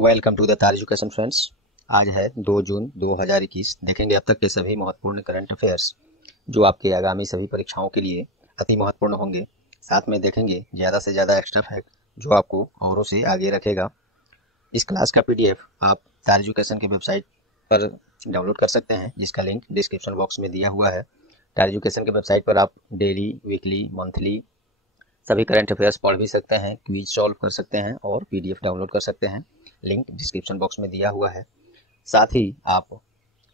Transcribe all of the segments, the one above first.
Welcome to the तार education friends. आज है 2 जून 2021। देखेंगे अब तक के सभी महत्वपूर्ण करंट अफेयर्स जो आपके आगामी सभी परीक्षाओं के लिए अति महत्वपूर्ण होंगे। साथ में देखेंगे ज़्यादा से ज़्यादा एक्स्ट्रा फैक्ट जो आपको औरों से आगे रखेगा। इस क्लास का पीडीएफ आप तार एजुकेशन के वेबसाइट पर डाउनलोड कर सकते हैं, जिसका लिंक डिस्क्रिप्शन बॉक्स में दिया हुआ है। तार एजुकेशन के वेबसाइट पर आप डेली, वीकली, मंथली सभी करंट अफेयर्स पढ़ भी सकते हैं, क्विज सॉल्व कर सकते हैं और पीडीएफ डाउनलोड कर सकते हैं। लिंक डिस्क्रिप्शन बॉक्स में दिया हुआ है। साथ ही आप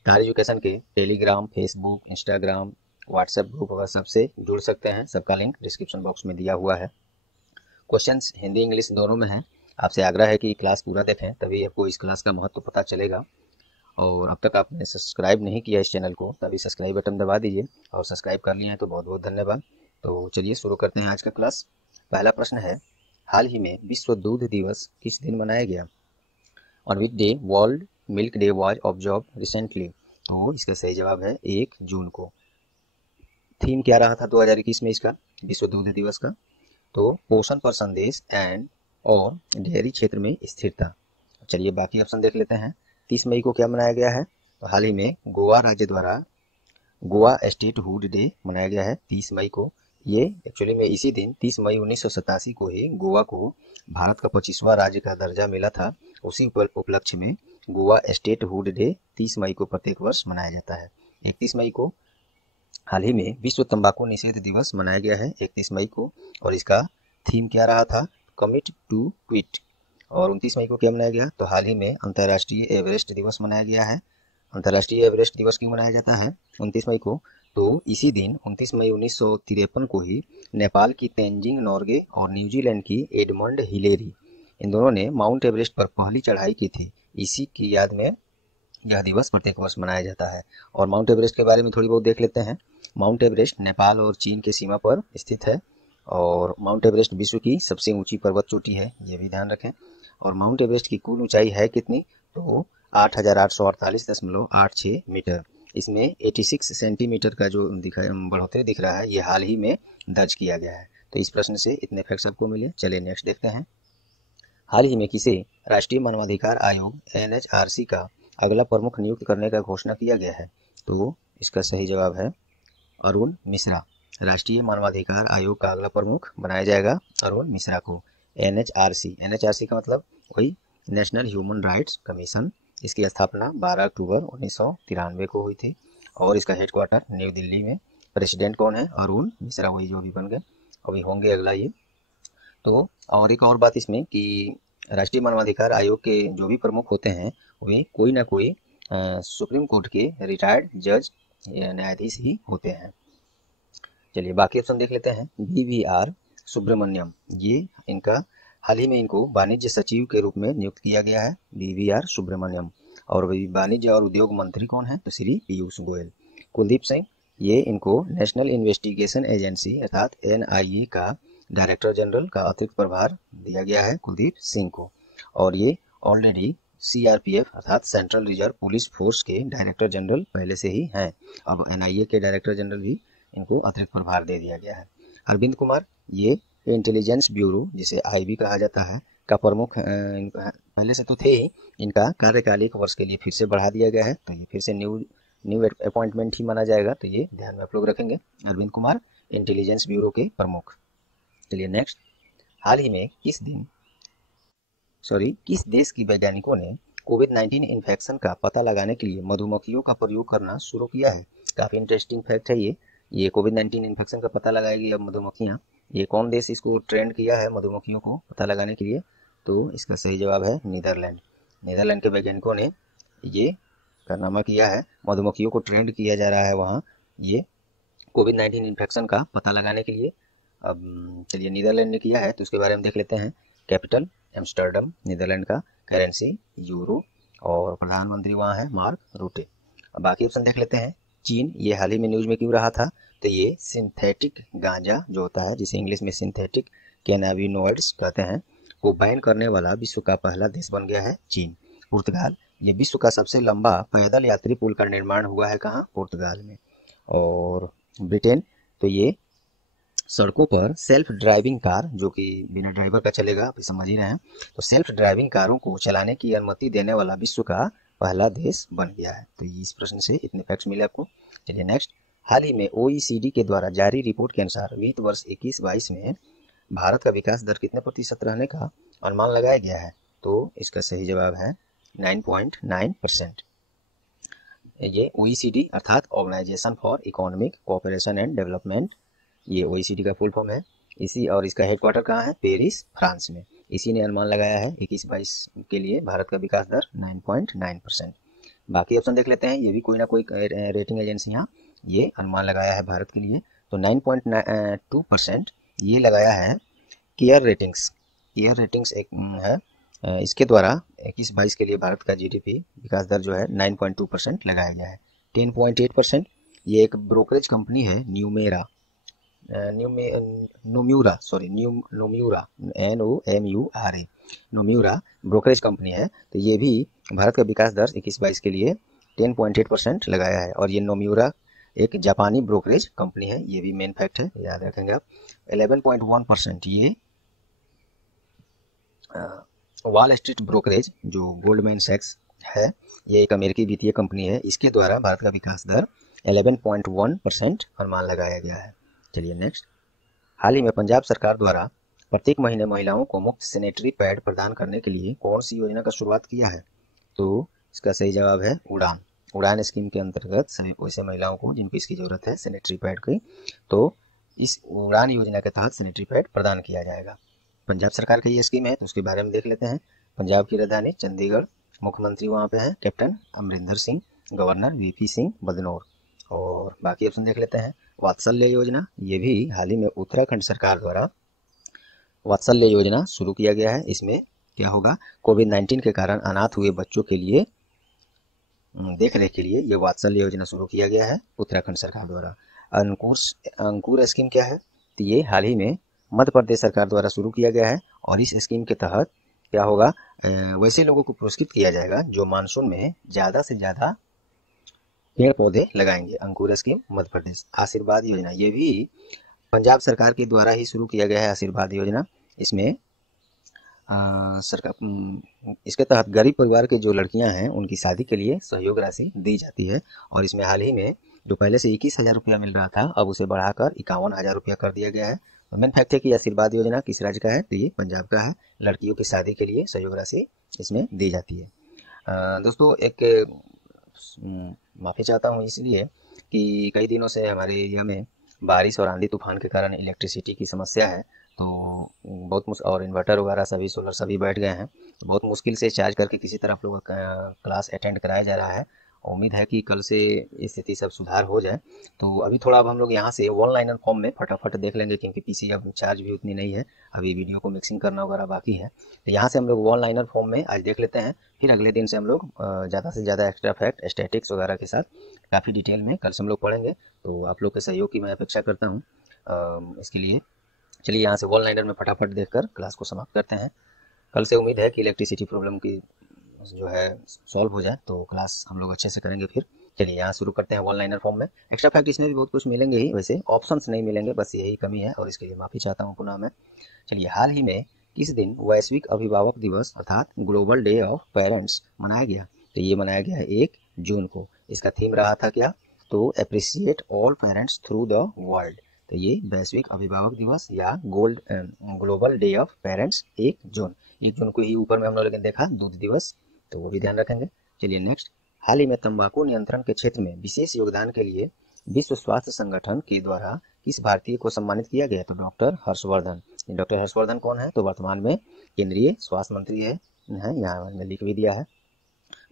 तार एजुकेशन के Telegram, Facebook, Instagram, WhatsApp group वगैरह सबसे जुड़ सकते हैं। सबका लिंक डिस्क्रिप्शन बॉक्स में दिया हुआ है। क्वेश्चंस हिंदी इंग्लिश दोनों में हैं। आपसे आग्रह है कि क्लास पूरा देखें, तभी आपको इस क्लास का महत्व पता चलेगा। और अब तक आपने सब्सक्राइब नहीं किया इस चैनल को, तभी सब्सक्राइब बटन दबा दीजिए, और सब्सक्राइब कर लिए हैं तो बहुत बहुत धन्यवाद। तो चलिए शुरू करते हैं आज का क्लास। पहला प्रश्न है, हाल ही में विश्व दूध दिवस किस दिन मनाया गया? On which day world milk day was observed recently? तो इसका सही जवाब है 1 जून को। थीम क्या रहा था 2021 में इसका, विश्व दूध दिवस का? तो पोषण पर संदेश एंड और डेयरी क्षेत्र में स्थिरता। चलिए बाकी ऑप्शन देख लेते हैं। 30 मई को क्या मनाया गया है? तो हाल ही में गोवा राज्य द्वारा गोवा स्टेटहुड डे मनाया गया है 30 मई को। ये एक्चुअली में इसी दिन 30 मई 1987 को ही गोवा को भारत का 25वां राज्य का दर्जा मिला था। उसी उपलक्ष्य में गोवा स्टेटहुड डे 30 मई को प्रत्येक वर्ष मनाया जाता है। 31 मई को हाल ही में विश्व तंबाकू निषेध दिवस मनाया गया है 31 मई को, और इसका थीम क्या रहा था? Commit to quit. और 29 मई को क्या मनाया गया? तो हाल ही में अंतर्राष्ट्रीय एवरेस्ट दिवस मनाया गया है। अंतर्राष्ट्रीय एवरेस्ट दिवस क्यों मनाया जाता है 29 मई को? तो इसी दिन 29 मई 1953 को ही नेपाल की तेंजिंग नोर्गे और न्यूजीलैंड की एडमंड हिलेरी, इन दोनों ने माउंट एवरेस्ट पर पहली चढ़ाई की थी। इसी की याद में यह दिवस प्रत्येक वर्ष मनाया जाता है। और माउंट एवरेस्ट के बारे में थोड़ी बहुत देख लेते हैं। माउंट एवरेस्ट नेपाल और चीन के सीमा पर स्थित है, और माउंट एवरेस्ट विश्व की सबसे ऊंची पर्वत चोटी है, ये भी ध्यान रखें। और माउंट एवरेस्ट की कुल ऊंचाई है कितनी? तो 8,848.86 मीटर। इसमें 86 सेंटीमीटर का जो बढ़ोतरी दिख रहा है, ये हाल ही में दर्ज किया गया है। तो इस प्रश्न से इतने फैक्ट्स आपको मिले। चलिए नेक्स्ट देखते हैं। हाल ही में किसे राष्ट्रीय मानवाधिकार आयोग NHRC का अगला प्रमुख नियुक्त करने का घोषणा किया गया है? तो इसका सही जवाब है अरुण मिश्रा। राष्ट्रीय मानवाधिकार आयोग का अगला प्रमुख बनाया जाएगा अरुण मिश्रा को। NHRC का मतलब वही नेशनल ह्यूमन राइट्स कमीशन। इसकी स्थापना 12 अक्टूबर 1993 को हुई थी, और इसका हेडक्वार्टर न्यू दिल्ली में। प्रेसिडेंट कौन है? अरुण मिश्रा, वही जो भी बन गए, अभी होंगे अगला ये। तो और एक और बात इसमें कि राष्ट्रीय मानवाधिकार आयोग के जो भी प्रमुख होते हैं, वे कोई ना कोई सुप्रीम कोर्ट के रिटायर्ड जज या न्यायाधीश ही होते हैं। चलिए बाकी ऑप्शन देख लेते हैं। BVR सुब्रमण्यम, ये इनका हाल ही में इनको वाणिज्य सचिव के रूप में नियुक्त किया गया है, BVR सुब्रमण्यम। और वाणिज्य और उद्योग मंत्री कौन है? तो श्री पीयूष गोयल। कुलदीप सिंह, ये इनको नेशनल इन्वेस्टिगेशन एजेंसी अर्थात NIA का डायरेक्टर जनरल का अतिरिक्त प्रभार दिया गया है कुलदीप सिंह को। और ये ऑलरेडी CRPF अर्थात सेंट्रल रिजर्व पुलिस फोर्स के डायरेक्टर जनरल पहले से ही हैं। अब NIA के डायरेक्टर जनरल भी इनको अतिरिक्त प्रभार दे दिया गया है। अरविंद कुमार, ये इंटेलिजेंस ब्यूरो जिसे IB कहा जाता है का प्रमुख पहले से तो थे ही, इनका कार्यकाल 1 वर्ष के लिए फिर से बढ़ा दिया गया है, तो ये फिर से न्यू अपॉइंटमेंट ही माना जाएगा। तो ये ध्यान में आप लोग रखेंगे, अरविंद कुमार इंटेलिजेंस ब्यूरो के प्रमुख। चलिए नेक्स्ट। हाल ही में किस देश की वैज्ञानिकों ने कोविड-19 इन्फेक्शन का पता लगाने के लिए मधुमक्खियों का प्रयोग करना शुरू किया है? काफी इंटरेस्टिंग फैक्ट है ये कोविड-19 इन्फेक्शन का पता लगाएगी अब मधुमक्खियां। ये कौन देश इसको ट्रेंड किया है मधुमक्खियों को पता लगाने के लिए? तो इसका सही जवाब है नीदरलैंड। नीदरलैंड के वैज्ञानिकों ने ये कारनामा किया है, मधुमक्खियों को ट्रेंड किया जा रहा है वहाँ ये कोविड-19 इन्फेक्शन का पता लगाने के लिए। अब चलिए नीदरलैंड ने किया है तो उसके बारे में देख लेते हैं। कैपिटल एम्स्टर्डम नीदरलैंड का, करेंसी यूरो, और प्रधानमंत्री वहाँ है मार्क रूटे। अब बाकी ऑप्शन देख लेते हैं। चीन, ये हाल ही में न्यूज में क्यों रहा था? तो ये सिंथेटिक गांजा जो होता है, जिसे इंग्लिश में सिंथेटिक कैनाबिनोइड्स कहते हैं, को बैन करने वाला विश्व का पहला देश बन गया है चीन। पुर्तगाल, ये विश्व का सबसे लंबा पैदल यात्री पुल का निर्माण हुआ है कहाँ? पुर्तगाल में। और ब्रिटेन, तो ये सड़कों पर सेल्फ ड्राइविंग कार, जो कि बिना ड्राइवर का चलेगा, आप समझ ही रहे हैं, तो सेल्फ ड्राइविंग कारों को चलाने की अनुमति देने वाला विश्व का पहला देश बन गया है। तो इस प्रश्न से इतने फैक्ट्स मिले आपको। चलिए नेक्स्ट, हाल ही में OECD के द्वारा जारी रिपोर्ट के अनुसार वित्त वर्ष 21-22 में भारत का विकास दर कितने प्रतिशत रहने का अनुमान लगाया गया है? तो इसका सही जवाब है 9.9%। ये OECD अर्थात organization for economic cooperation and development, ये OECD का फुल फॉर्म है। इसी और इसका हेडक्वार्टर कहाँ है? पेरिस, फ्रांस में। इसी ने अनुमान लगाया है 21-22 के लिए भारत का विकास दर 9.9%। बाकी ऑप्शन देख लेते हैं, ये भी कोई ना कोई रेटिंग एजेंसियाँ ये अनुमान लगाया है भारत के लिए। तो 9.2% ये लगाया है केयर रेटिंग्स। केयर रेटिंग्स एक है, इसके द्वारा 21-22 के लिए भारत का GDP विकास दर जो है 9.2% लगाया गया है। 10.8% ये एक ब्रोकरेज कंपनी है न्यूमेरा, नोम्यूरा नोम्यूरा ब्रोकरेज कंपनी है। तो ये भी भारत का विकास दर 21-22 के लिए 10.8% लगाया है। और ये नोम्यूरा एक जापानी ब्रोकरेज कंपनी है, ये भी मेन फैक्ट है, याद रखेंगे आप। 11.1% ये वॉल स्ट्रीट ब्रोकरेज जो गोल्डमैन सैक्स है, ये एक अमेरिकी वित्तीय कंपनी है, इसके द्वारा भारत का विकास दर 11.1% अनुमान लगाया गया है। चलिए नेक्स्ट, हाल ही में पंजाब सरकार द्वारा प्रत्येक महीने महिलाओं को मुफ्त सैनिटरी पैड प्रदान करने के लिए कौन सी योजना का शुरुआत किया है? तो इसका सही जवाब है उड़ान। उड़ान स्कीम के अंतर्गत सभी वैसे महिलाओं को जिनको इसकी ज़रूरत है सैनिटरी पैड की, तो इस उड़ान योजना के तहत सैनिटरी पैड प्रदान किया जाएगा। पंजाब सरकार का ये स्कीम है, तो उसके बारे में देख लेते हैं। पंजाब की राजधानी चंडीगढ़, मुख्यमंत्री वहाँ पे हैं captain Amarinder Singh, governor VP Singh Badnore. और बाकी ऑप्शन देख लेते हैं। वात्सल्य योजना, ये भी हाल ही में उत्तराखंड सरकार द्वारा वात्सल्य योजना शुरू किया गया है। इसमें क्या होगा? कोविड-19 के कारण अनाथ हुए बच्चों के लिए देख रेख के लिए ये वात्सल्य योजना शुरू किया गया है उत्तराखंड सरकार द्वारा। अंकुर स्कीम क्या है? तो ये हाल ही में मध्य प्रदेश सरकार द्वारा शुरू किया गया है। और इस स्कीम के तहत क्या होगा? वैसे लोगों को पुरस्कृत किया जाएगा जो मानसून में ज़्यादा से ज़्यादा पेड़ पौधे लगाएंगे। अंकुर स्कीम मध्य प्रदेश। आशीर्वाद योजना, ये भी पंजाब सरकार के द्वारा ही शुरू किया गया है आशीर्वाद योजना। इसमें सरकार इसके तहत गरीब परिवार के जो लड़कियां हैं उनकी शादी के लिए सहयोग राशि दी जाती है। और इसमें हाल ही में जो पहले से 21,000 रुपया मिल रहा था, अब उसे बढ़ाकर 51,000 रुपया कर दिया गया है। तो मेन फैक्ट है कि आशीर्वाद योजना किस राज्य का है? तो ये पंजाब का है। लड़कियों की शादी के लिए सहयोग राशि इसमें दी जाती है। दोस्तों एक माफ़ी चाहता हूँ इसलिए कि कई दिनों से हमारे एरिया में बारिश और आंधी तूफान के कारण इलेक्ट्रिसिटी की समस्या है। तो बहुत और इन्वर्टर वगैरह सभी सोलर सभी बैठ गए हैं, तो बहुत मुश्किल से चार्ज करके किसी तरह आप लोगों का क्लास अटेंड कराया जा रहा है। उम्मीद है कि कल से स्थिति सब सुधार हो जाए। तो अभी थोड़ा अब हम लोग यहाँ से वन लाइनर फॉर्म में फटाफट देख लेंगे, क्योंकि PC अब चार्ज भी उतनी नहीं है, अभी वीडियो को मिक्सिंग करना वगैरह बाकी है। तो यहाँ से हम लोग वन लाइनर फॉर्म में आज देख लेते हैं, फिर अगले दिन से हम लोग ज़्यादा से ज़्यादा एक्स्ट्रा फैक्ट स्टैटिक्स वगैरह के साथ काफ़ी डिटेल में कल से हम लोग पढ़ेंगे। तो आप लोग के सहयोग की मैं अपेक्षा करता हूँ इसके लिए। चलिए यहाँ से वन लाइनर में फटाफट देखकर क्लास को समाप्त करते हैं। कल से उम्मीद है कि इलेक्ट्रिसिटी प्रॉब्लम की जो है सॉल्व हो जाए, तो क्लास हम लोग अच्छे से करेंगे फिर। चलिए यहाँ शुरू करते हैं वन लाइनर फॉर्म में। एक्स्ट्रा फैक्ट इसमें भी बहुत कुछ मिलेंगे ही, वैसे ऑप्शंस नहीं मिलेंगे, बस यही कमी है और इसके लिए माफ़ी चाहता हूँ पुनः मैं। चलिए, हाल ही में किस दिन वैश्विक अभिभावक दिवस अर्थात ग्लोबल डे ऑफ पेरेंट्स मनाया गया? तो ये मनाया गया है 1 जून को। इसका थीम रहा था क्या? तो appreciate all parents through the world. तो ये वैश्विक अभिभावक दिवस या ग्लोबल डे ऑफ पेरेंट्स 1 जून को ही ऊपर में हम लोगों ने देखा दूध दिवस, तो वो भी ध्यान रखेंगे। चलिए नेक्स्ट, हाल ही में तंबाकू नियंत्रण के क्षेत्र में विशेष योगदान के लिए विश्व स्वास्थ्य संगठन के द्वारा किस भारतीय को सम्मानित किया गया? तो डॉक्टर हर्षवर्धन। डॉक्टर हर्षवर्धन कौन है? तो वर्तमान में केंद्रीय स्वास्थ्य मंत्री है, यहाँ मैंने लिख भी दिया है।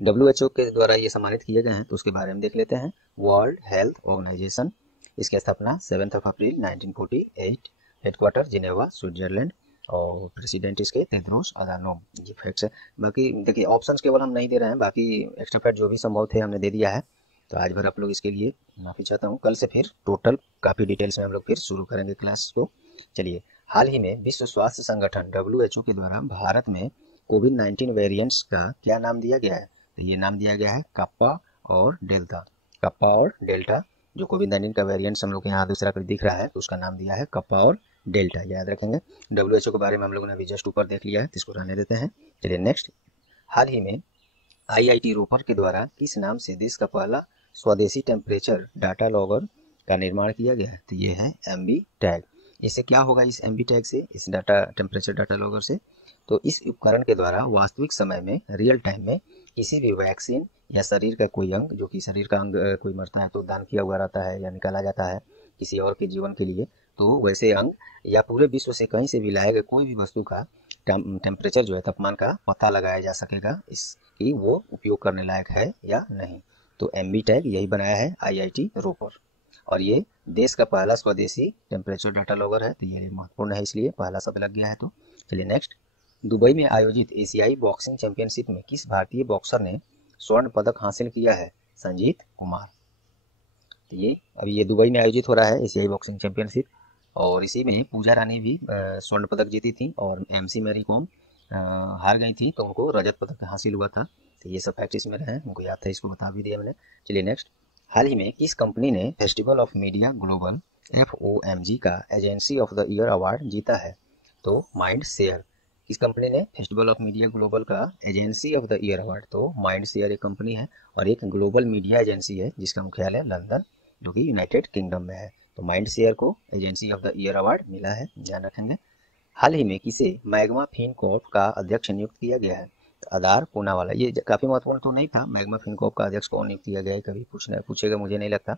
WHO के द्वारा ये सम्मानित किए गए हैं, तो उसके बारे में देख लेते हैं। वर्ल्ड हेल्थ ऑर्गेनाइजेशन, इसकी स्थापना 7 अप्रैल 1948, हेडक्वार्टर जिनेवा स्विट्जरलैंड, और प्रेसिडेंट इसके तेद्रोस अधानोम। ये फैक्ट्स है। बाकी देखिए ऑप्शंस केवल हम नहीं दे रहे हैं, बाकी एक्स्ट्रा फैक्ट जो भी संभव थे हमने दे दिया है। तो आज भर आप लोग इसके लिए माफ़ी चाहता हूँ। कल से फिर टोटल काफ़ी डिटेल्स में हम लोग फिर शुरू करेंगे क्लास को। चलिए, हाल ही में विश्व स्वास्थ्य संगठन WHO के द्वारा भारत में कोविड-19 वेरिएंट्स का क्या नाम दिया गया है? तो ये नाम दिया गया है कप्पा और डेल्टा। कप्पा और डेल्टा जो कोविड-19 का वेरिएंट्स हम लोग के यहाँ दूसरा कोई दिख रहा है तो उसका नाम दिया है कप्पा और डेल्टा, याद रखेंगे। WHO के बारे में हम लोगों ने अभी जस्ट ऊपर देख लिया है, तो इसको रहने देते हैं। चलिए नेक्स्ट, हाल ही में IIT रोपर के द्वारा किस नाम से देश का पहला स्वदेशी टेम्परेचर डाटा लॉगर का निर्माण किया गया है? तो ये है MB टैग। इससे क्या होगा, इस MB टैग से, इस टेम्परेचर डाटा लॉगर से? तो इस उपकरण के द्वारा वास्तविक समय में रियल टाइम में किसी भी वैक्सीन या शरीर का कोई अंग, जो कि शरीर का अंग कोई मरता है तो दान किया हुआ रहता है या निकाला जाता है किसी और के जीवन के लिए, तो वैसे अंग या पूरे विश्व से कहीं से भी लाए गए कोई भी वस्तु का टेम्परेचर जो है, तापमान का पता लगाया जा सकेगा इसकी वो उपयोग करने लायक है या नहीं। तो MB टैग यही बनाया है IIT रोपर, और ये देश का पहला स्वदेशी टेम्परेचर डाटा लॉगर है, तो ये महत्वपूर्ण है, इसलिए पहला सब लग गया है। तो चलिए नेक्स्ट, दुबई में आयोजित एशियाई बॉक्सिंग चैंपियनशिप में किस भारतीय बॉक्सर ने स्वर्ण पदक हासिल किया है? संजीत कुमार। तो ये दुबई में आयोजित हो रहा है एशियाई बॉक्सिंग चैंपियनशिप, और इसी में पूजा रानी भी स्वर्ण पदक जीती थी, और MC मैरी कॉम हार गई थी तो उनको रजत पदक हासिल हुआ था। तो ये सब फैक्ट इसमें हैं, उनको याद था, इसको बता भी दिया मैंने। चलिए नेक्स्ट, हाल ही में किस कंपनी ने festival of media global FOMG का agency of the year award जीता है? तो माइंड शेयर। किस कंपनी ने फेस्टिवल ऑफ मीडिया ग्लोबल का agency of the year award? तो माइंड शेयर एक कंपनी है और एक ग्लोबल मीडिया एजेंसी है जिसका मुख्यालय लंदन, जो कि यूनाइटेड किंगडम में है। तो माइंड शेयर को agency of the year award मिला है, ध्यान रखेंगे। हाल ही में किसे मैग्मा फिनकॉर्प का अध्यक्ष नियुक्त किया गया है? तो आधार पूनावाला। ये काफ़ी महत्वपूर्ण तो नहीं था, मैग्मा फिनकॉर्प का अध्यक्ष कौन नियुक्त किया गया है, कभी पूछेगा मुझे नहीं लगता,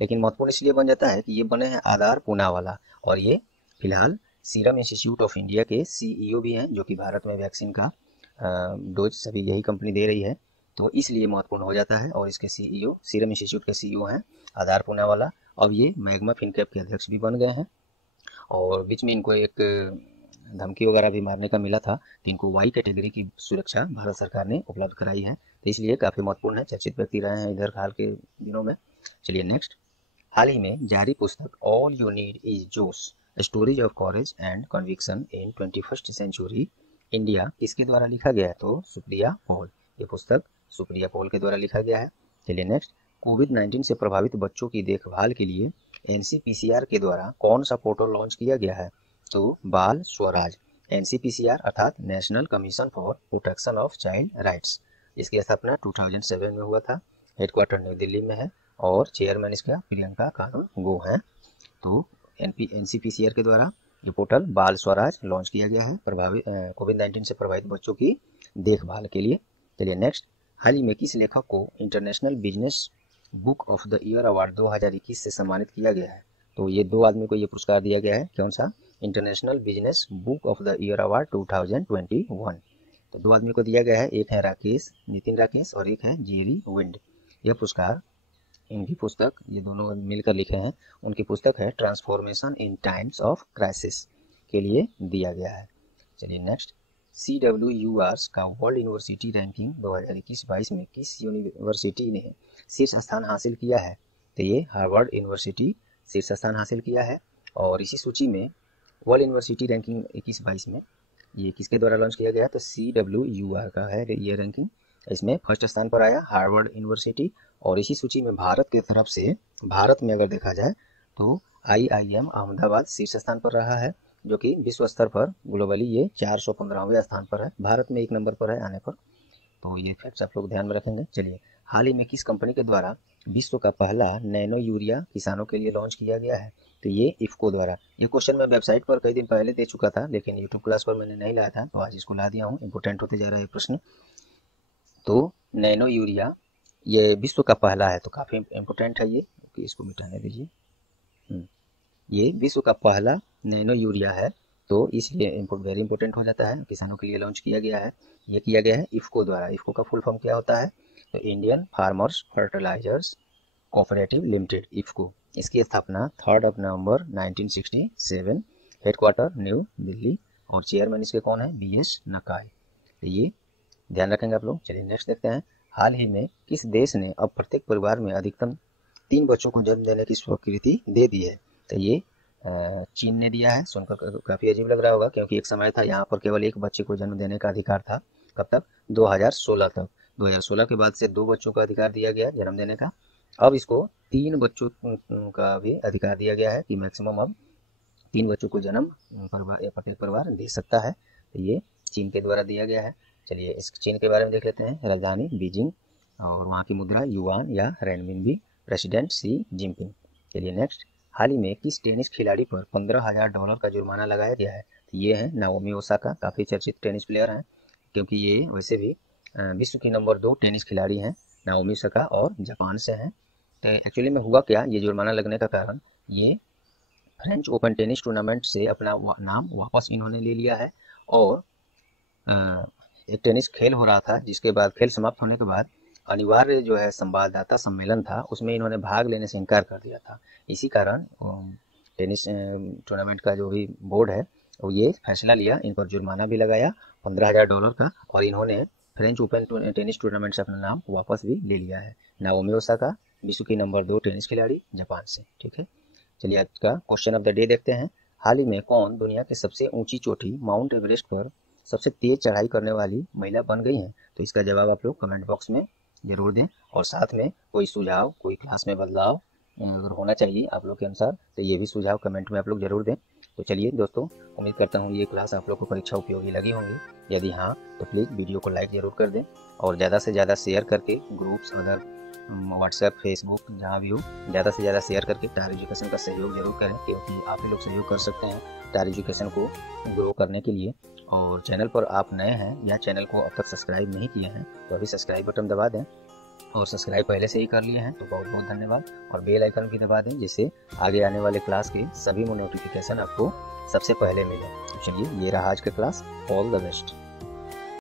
लेकिन महत्वपूर्ण इसलिए बन जाता है कि ये बने हैं आधार पूनावाला, और ये फिलहाल सीरम इंस्टीट्यूट ऑफ इंडिया के CEO भी हैं, जो कि भारत में वैक्सीन का डोज सभी यही कंपनी दे रही है, तो इसलिए महत्वपूर्ण हो जाता है। और इसके CEO सीरम इंस्टीट्यूट के CEO हैं आधार पूनावाला। अब ये मैग्मा फिनकॉर्प के अध्यक्ष भी बन गए हैं, और बीच में इनको एक धमकी वगैरह भी मारने का मिला था, तो इनको Y कैटेगरी की सुरक्षा भारत सरकार ने उपलब्ध कराई है, तो इसलिए काफ़ी महत्वपूर्ण है, चर्चित व्यक्ति रहे हैं इधर हाल के दिनों में। चलिए नेक्स्ट, हाल ही में जारी पुस्तक all you need is Josh stories of courage and conviction in 21st century India किसके द्वारा लिखा गया है? तो सुप्रिया पॉल। ये पुस्तक सुप्रिया पॉल के द्वारा लिखा गया है। चलिए नेक्स्ट, कोविड-19 से प्रभावित बच्चों की देखभाल के लिए NCPCR के द्वारा कौन सा पोर्टल लॉन्च किया गया है? तो बाल स्वराज। NCPCR अर्थात national commission for protection of child rights, इसकी स्थापना 2007 में हुआ था, हेडक्वार्टर नई दिल्ली में है, और चेयरमैन इसका प्रियंका कानून गो हैं। तो NCPCR के द्वारा ये पोर्टल बाल स्वराज लॉन्च किया गया है कोविड-19 से प्रभावित बच्चों की देखभाल के लिए। चलिए नेक्स्ट, हाल ही में किस लेखक को international business book of the year award 2021 से सम्मानित किया गया है? तो ये दो आदमी को ये पुरस्कार दिया गया है, कौन सा? International business book of the year award 2021। तो दो आदमी को दिया गया है, एक है नितिन राकेश और एक है जेरी विंड। यह पुरस्कार, इनकी पुस्तक, ये दोनों मिलकर लिखे हैं, उनकी पुस्तक है transformation in times of crisis के लिए दिया गया है। चलिए नेक्स्ट, CWURs का वर्ल्ड यूनिवर्सिटी रैंकिंग 2021-22 में किस यूनिवर्सिटी ने शीर्ष स्थान हासिल किया है? तो ये हार्वर्ड यूनिवर्सिटी शीर्ष स्थान हासिल किया है, और इसी सूची में वर्ल्ड यूनिवर्सिटी रैंकिंग 21-22 में ये किसके द्वारा लॉन्च किया गया? तो CWUR का है ये रैंकिंग, इसमें फर्स्ट स्थान पर आया हार्वर्ड यूनिवर्सिटी। और इसी सूची में भारत की तरफ से, भारत में अगर देखा जाए तो IIM अहमदाबाद शीर्ष स्थान पर रहा है, जो कि विश्व स्तर पर ग्लोबली ये 415वें स्थान पर है, भारत में 1 नंबर पर है आने पर। तो ये फैक्ट्स आप लोग ध्यान में रखेंगे। चलिए, हाल ही में किस कंपनी के द्वारा विश्व का पहला नैनो यूरिया किसानों के लिए लॉन्च किया गया है? तो ये इफ्को द्वारा। ये क्वेश्चन मैं वेबसाइट पर कई दिन पहले दे चुका था, लेकिन यूट्यूब क्लास पर मैंने नहीं लाया था, तो आज इसको ला दिया हूँ, इंपोर्टेंट होते जा रहा है प्रश्न। तो नैनो यूरिया ये विश्व का पहला है, तो काफ़ी इम्पोर्टेंट है ये, कि इसको मिटाने दीजिए। ये विश्व का पहला नैनो यूरिया है, तो इसलिए वेरी इंपॉर्टेंट हो जाता है, किसानों के लिए लॉन्च किया गया है। ये किया गया है इफ्को द्वारा। इफ्को का फुल फॉर्म क्या होता है? तो Indian farmers fertilizers cooperative limited, IFFCO. इसकी स्थापना 3 नवंबर 1967, हेडक्वार्टर न्यू दिल्ली, और चेयरमैन इसके कौन है? BS नकाई। तो ये ध्यान रखेंगे आप लोग। चलिए नेक्स्ट देखते हैं, हाल ही में किस देश ने अब प्रत्येक परिवार में अधिकतम 3 बच्चों को जन्म देने की स्वीकृति दे दी है? तो ये चीन ने दिया है। सुनकर काफ़ी अजीब लग रहा होगा, क्योंकि एक समय था यहाँ पर केवल 1 बच्चे को जन्म देने का अधिकार था। कब तक? 2016 तक। 2016 के बाद से 2 बच्चों का अधिकार दिया गया जन्म देने का। अब इसको 3 बच्चों का भी अधिकार दिया गया है कि मैक्सिमम अब 3 बच्चों को जन्म प्रत्येक परिवार दे सकता है। तो ये चीन के द्वारा दिया गया है। चलिए इस चीन के बारे में देख लेते हैं। राजधानी बीजिंग और वहाँ की मुद्रा युआन या रेनमिनबी। President Xi Jinping. चलिए नेक्स्ट, हाल ही में किस टेनिस खिलाड़ी पर $15,000 का जुर्माना लगाया गया है? तो ये है नाओमी ओसाका, काफ़ी चर्चित टेनिस प्लेयर हैं, क्योंकि ये वैसे भी विश्व की नंबर 2 टेनिस खिलाड़ी हैं, नाओमी ओसाका, और जापान से हैं। तो एक्चुअली में हुआ क्या, ये जुर्माना लगने का कारण, ये फ्रेंच ओपन टेनिस टूर्नामेंट से अपना नाम वापस इन्होंने ले लिया है। और एक टेनिस खेल हो रहा था, जिसके बाद खेल समाप्त होने के बाद अनिवार्य जो है संवाददाता सम्मेलन था, उसमें इन्होंने भाग लेने से इनकार कर दिया था। इसी कारण टेनिस टूर्नामेंट का जो भी बोर्ड है वो ये फैसला लिया, इन पर जुर्माना भी लगाया $15,000 का, और इन्होंने फ्रेंच ओपन टेनिस टूर्नामेंट से अपना नाम वापस भी ले लिया है। नाओमी ओसाका विश्व की नंबर 2 टेनिस खिलाड़ी, जापान से। ठीक है, चलिए आज का क्वेश्चन ऑफ द डे देखते हैं। हाल ही में कौन दुनिया की सबसे ऊंची चोटी माउंट एवरेस्ट पर सबसे तेज चढ़ाई करने वाली महिला बन गई है? तो इसका जवाब आप लोग कमेंट बॉक्स में जरूर दें, और साथ में कोई सुझाव, कोई क्लास में बदलाव अगर होना चाहिए आप लोग के अनुसार, तो ये भी सुझाव कमेंट में आप लोग जरूर दें। तो चलिए दोस्तों, उम्मीद करता हूँ ये क्लास आप लोग को परीक्षा उपयोगी लगी होंगी। यदि हाँ, तो प्लीज़ वीडियो को लाइक जरूर कर दें, और ज़्यादा से ज़्यादा शेयर करके ग्रुप्स, अदर व्हाट्सएप, फेसबुक, जहाँ भी हो, ज़्यादा से ज़्यादा शेयर करके टार एजुकेशन का सहयोग जरूर करें, क्योंकि आप ही लोग सहयोग कर सकते हैं टार एजुकेशन को ग्रो करने के लिए। और चैनल पर आप नए हैं या चैनल को अब तक सब्सक्राइब नहीं किए हैं तो अभी सब्सक्राइब बटन दबा दें, और सब्सक्राइब पहले से ही कर लिए हैं तो बहुत बहुत धन्यवाद, और बेल आइकन भी दबा दें, जिससे आगे आने वाले क्लास के सभी नोटिफिकेशन आपको सबसे पहले मिले। चलिए, ये रहा आज का क्लास। All the best.